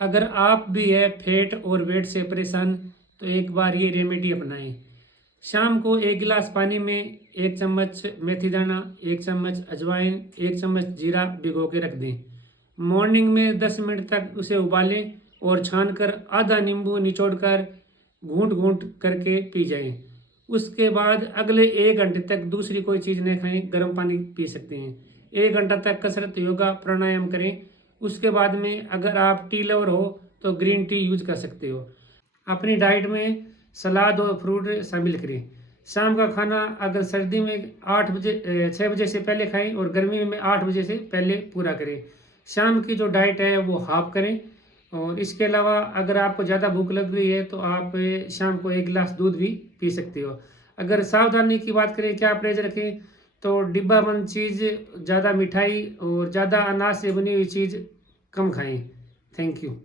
अगर आप भी है फैट और वेट से परेशान तो एक बार ये रेमेडी अपनाएं। शाम को 1 गिलास पानी में 1 चम्मच मेथी दाना, 1 चम्मच अजवाइन, 1 चम्मच जीरा भिगो के रख दें। मॉर्निंग में 10 मिनट तक उसे उबालें और छानकर आधा नींबू निचोड़कर घूंट घूंट करके पी जाएं। उसके बाद अगले 1 घंटे तक दूसरी कोई चीज़ नहीं खाएं, गर्म पानी पी सकते हैं। 1 घंटा तक कसरत, योगा, प्राणायाम करें। उसके बाद में अगर आप टी लवर हो तो ग्रीन टी यूज कर सकते हो। अपनी डाइट में सलाद और फ्रूट शामिल करें। शाम का खाना अगर सर्दी में 6 बजे से पहले खाएं और गर्मी में 8 बजे से पहले पूरा करें। शाम की जो डाइट है वो हाफ करें। और इसके अलावा अगर आपको ज़्यादा भूख लग रही है तो आप शाम को 1 गिलास दूध भी पी सकते हो। अगर सावधानी की बात करें, क्या परहेज रखें, तो डिब्बा बंद चीज़, ज़्यादा मिठाई और ज़्यादा अनाज से बनी हुई चीज़ कम खाएं। Thank you.